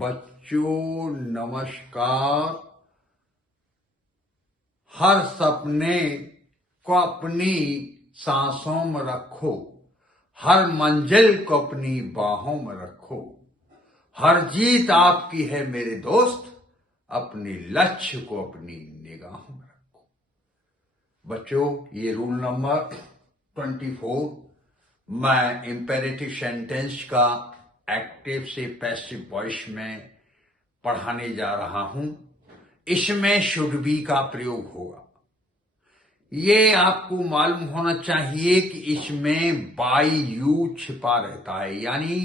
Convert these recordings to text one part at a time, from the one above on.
बच्चों नमस्कार। हर सपने को अपनी सांसों में रखो, हर मंजिल को अपनी बाहों में रखो। हर जीत आपकी है मेरे दोस्त, अपने लक्ष्य को अपनी निगाहों में रखो। बच्चों, ये रूल नंबर 24 मैं इंपेरेटिव सेंटेंस का एक्टिव से पैसिव वॉइस में पढ़ाने जा रहा हूं। इसमें शुड बी का प्रयोग होगा। ये आपको मालूम होना चाहिए कि इसमें बाय यू छिपा रहता है, यानी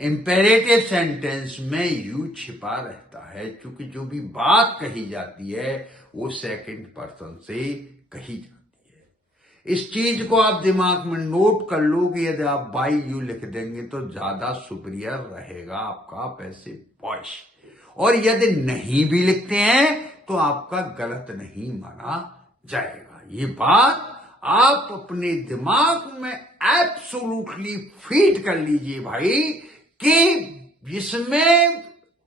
इंपेरेटिव सेंटेंस में यू छिपा रहता है, क्योंकि जो भी बात कही जाती है वो सेकंड पर्सन से कही जाती है। इस चीज को आप दिमाग में नोट कर लो कि यदि आप बाय यू लिख देंगे तो ज्यादा सुपीरियर रहेगा आपका पैसिव वॉइस, और यदि नहीं भी लिखते हैं तो आपका गलत नहीं माना जाएगा। ये बात आप अपने दिमाग में एब्सोल्युटली फीड कर लीजिए भाई, कि जिसमें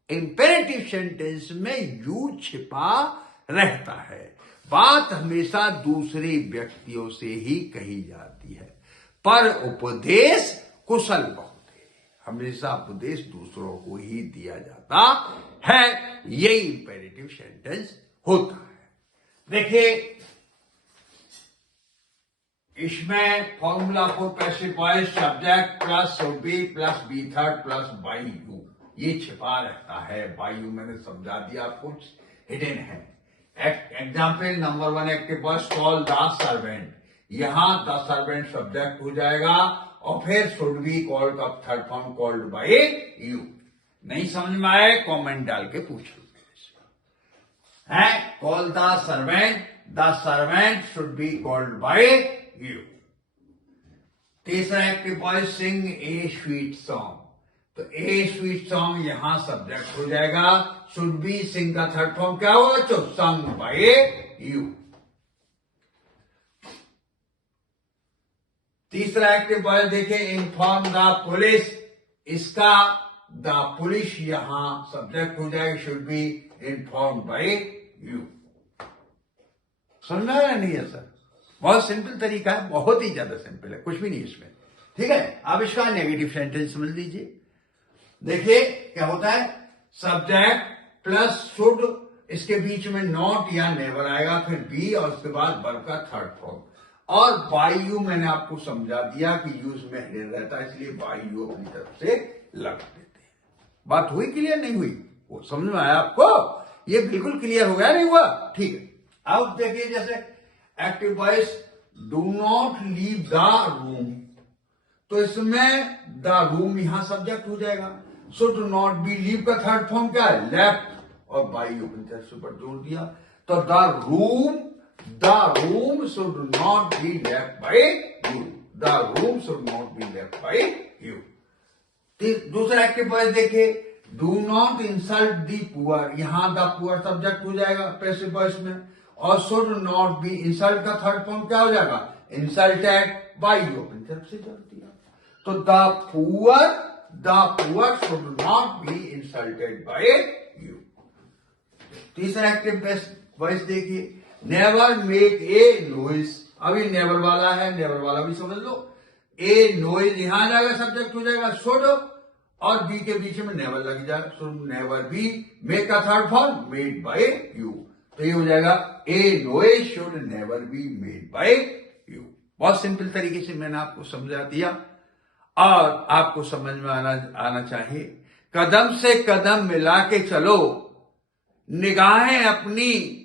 इंपेरेटिव सेंटेंस में यू छिपा रहता है। बात हमेशा दूसरे व्यक्तियों से ही कही जाती है, पर उपदेश कुशल बहुत है। हमेशा उपदेश दूसरों को ही दिया जाता है। यही इंपेरेटिव सेंटेंस होता है। देखिए, इसमें formula for passive voice subject plus should be plus be third plus by you, ये छिपा रहता है। बाय यू मैंने समझा दिया, कुछ हिडन है। Example number 1 active voice call the servant, यहां द सर्वेंट सब्जेक्ट हो जाएगा और फिर शुड बी कॉल्ड का third form called by you. नहीं समझ में आए कमेंट डाल के पूछ लो। है call the servant should be called by you. तीसरा active voice sing a sweet song, तो ए स्वीट सॉन्ग यहां सब्जेक्ट हो जाएगा। शुड बी सिंग का थर्ड फॉर्म क्या होगा? तो संग बाय यू। तीसरा एक्टिव वॉइस देखिए, इन्फॉर्म द पुलिस, इसका द पुलिस यहां सब्जेक्ट हो जाएगा। Should be inform bye you. समझ रहा नहीं है सर? बहुत सिंपल तरीका है, बहुत ही ज्यादा सिंपल है, कुछ भी नहीं इसमें। ठीक है, अब इसका नेगेटिव सेंटेंस समझ लीजिए। देखिए क्या होता है, सब्जेक्ट प्लस शुड, इसके बीच में नॉट या नेवर आएगा, फिर बी और उसके बाद वर्ब का थर्ड फॉर्म, और बाय यू मैंने आपको समझा दिया कि यूज में हिडन रहता है, इसलिए बाय यू अपनी तरफ से लगा देते हैं। बात हुई क्लियर? नहीं हुई? वो समझ में आया आपको? ये बिल्कुल क्लियर हो गया, नहीं हुआ? ठीक है। अब देखिए, जैसे active voice do not leave the room, तो इसमें द रूम यहां सब्जेक्ट हो जाएगा। So do not be leave का थर्ड फॉर्म क्या है? लेफ्ट, और बाय यू अपनी तरफ से ऊपर जोड़ दिया, तो the room should not be left by you. The room should not be left by you. दूसरा एक्टिव वॉइस देखिए, do not insult the poor, यहां द पुअर सब्जेक्ट हो जाएगा पैसिव वॉइस में, और शुड नॉट बी, इंसल्ट का third form क्या हो जाएगा? इंसल्टेड बाय यू अपनी तरफ से जोड़ दिया, तो the poor should not be insulted by you. तीसरा एक्टिव वॉइस देखिए, नेवर मेक ए नॉइज, अभी नेवर वाला है, नेवर वाला भी समझ लो। ए नॉइज यहां जाएगा, सब्जेक्ट हो जाएगा शुड, और बी के बीच में नेवर लग जाएगा, शुड नेवर बी, मेक का third form made by you, तो ये हो जाएगा ए noise should never be made by you. बहुत सिंपल तरीके से मैंने आपको समझा दिया, और आपको समझ में आना चाहिए। कदम से कदम मिला के चलो, निगाहें अपनी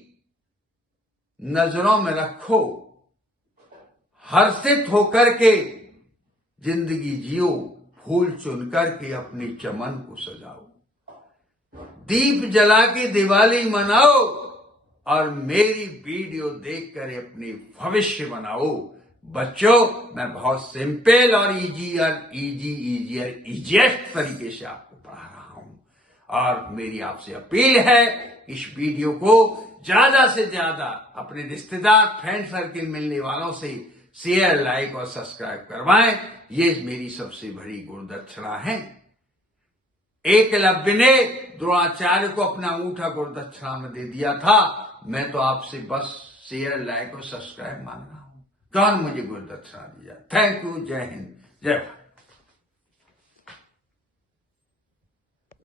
नजरों में रखो, हर्षित होकर के जिंदगी जियो, फूल चुन करके अपनी चमन को सजाओ, दीप जला के दिवाली मनाओ, और मेरी वीडियो देखकर अपनी भविष्य बनाओ। बच्चों, मैं बहुत सिंपल और इजीएस्ट तरीके से आपको पढ़ा रहा हूं, और मेरी आपसे अपील है, इस वीडियो को ज्यादा से ज्यादा अपने रिश्तेदार, फ्रेंड सर्किल, मिलने वालों से शेयर, लाइक और सब्सक्राइब करवाएं। ये मेरी सबसे बड़ी गुणदक्षिणा है। एकलव्य ने द्रोणाचार्य को अपना अंगूठा गुरुदक्षिणा में दे दिया था। मैं तो आपसे बस शेयर, लाइक और सब्सक्राइब मांग रहा हूं। कौन मुझे गुरुदक्षिणा दिया? Thank you. जय हिंद, जय भारत।